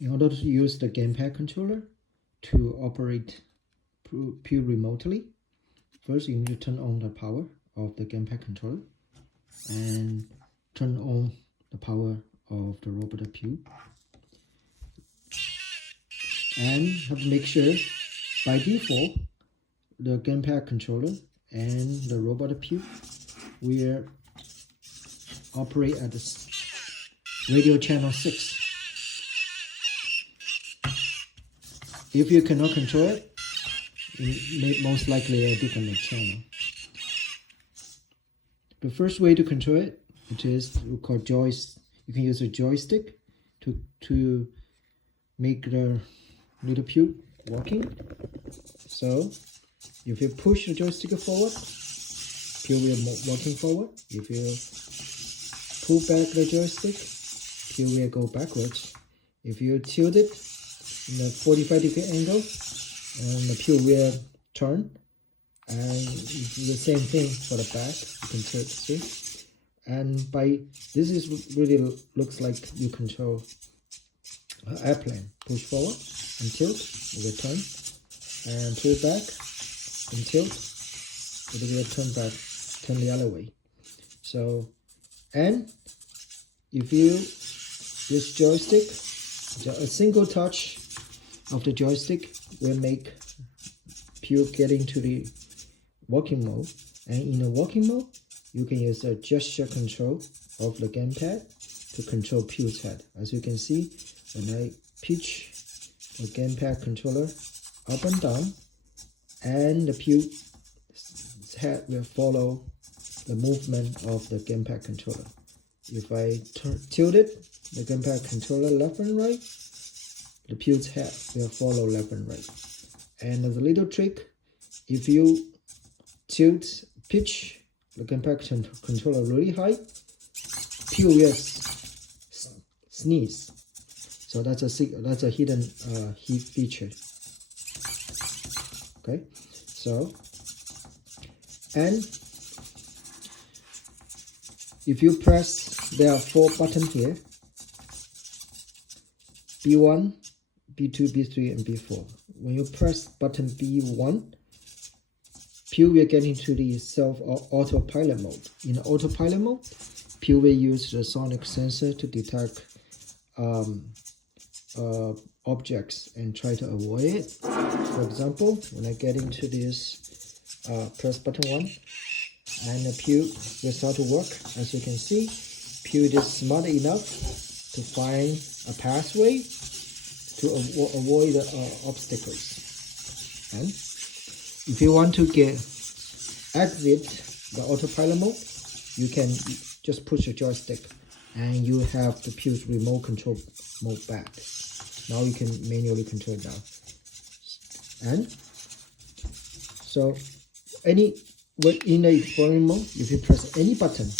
In order to use the gamepad controller to operate Pew remotely, first you need to turn on the power of the gamepad controller and turn on the power of the robot Pew. And have to make sure by default the gamepad controller and the robot Pew will operate at the radio channel 6. If you cannot control it, most likely a different channel. The first way to control it, it is called joystick. You can use a joystick to make the little Pew working. So if you push the joystick forward, Pew will working forward. If you pull back the joystick, Pew will go backwards. If you tilt it in a 45-degree angle, and the Pew will turn. And the same thing for the back. You can tilt, see? And by this is really looks like you control an airplane. Push forward and tilt, it will turn, and pull back and tilt, it will turn back, turn the other way. So, and if you use joystick, a single touch of the joystick will make Pew get into the working mode. And in the working mode, you can use a gesture control of the gamepad to control Pew's head. As you can see, when I pitch the gamepad controller up and down, and the Pew's head will follow the movement of the gamepad controller. If I tilt it, the gamepad controller left and right, the Pew's head will follow left and right. And as a little trick, if you pitch the gamepad controller really high, Pew will sneeze. So that's a hidden feature. Okay, so and if you press, there are 4 buttons here: B1, B2, B3, and B4. When you press button B1, Pew will get into the autopilot mode. In the autopilot mode, Pew will use the sonic sensor to detect objects and try to avoid it. For example, when I get into this, press button 1, and the Pew will start to work. As you can see, Pew is smart enough to find a pathway to avoid the obstacles. And if you want to exit the autopilot mode, you can just push the joystick and you have the Pew's remote control mode back. Now you can manually control it now. And so in the exploring mode, if you press any button,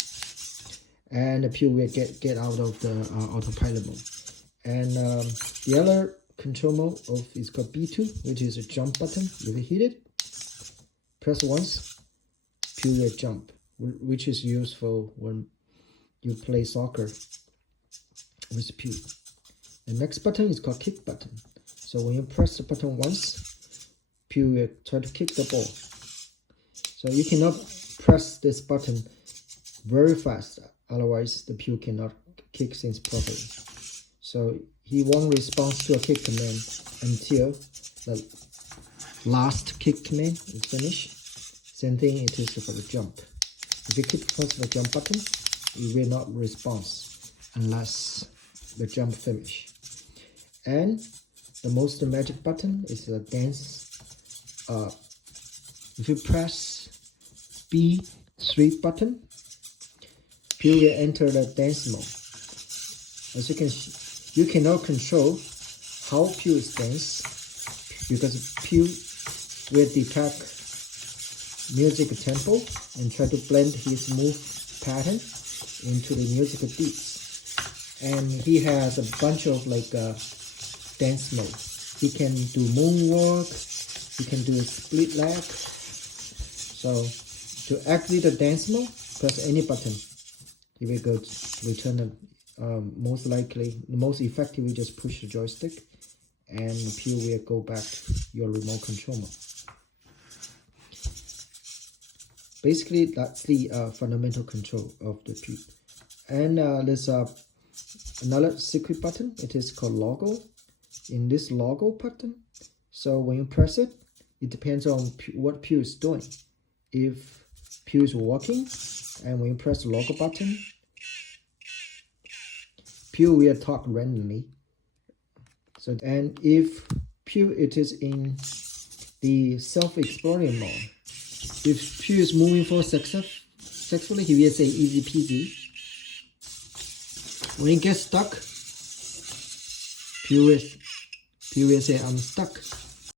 and the Pew will get out of the autopilot mode. And the other control mode is called B2, which is a jump button. If you hit it, press once, Pew will jump, which is useful when you play soccer with Pew. The next button is called kick button. So when you press the button once, Pew will try to kick the ball. So you cannot press this button very fast, otherwise the Pew cannot kick things properly. So he won't respond to a kick command until the last kick command is finished. Same thing it is for the jump. If you press the jump button, it will not respond unless the jump finish. And the most magic button is the dance. If you press B3 button, Pew will enter the dance mode. As you can see, you cannot control how Pew is dance because Pew will detect music tempo and try to blend his move pattern into the musical beats. And he has a bunch of dance mode. He can do moonwalk, he can do a split leg. So to exit the dance mode, press any button. He will go to return most likely, the most effective, you just push the joystick and the Pew will go back to your remote control mode. Basically, that's the fundamental control of the Pew. And there's another secret button. It is called logo. In this logo button, so when you press it, it depends on what Pew is doing. If Pew is walking, and when you press the logo button, Pew will talk randomly. So, and if Pew it is in the self-exploring mode, if Pew is moving forward successfully, he will say easy peasy. When he gets stuck, Pew will say I'm stuck.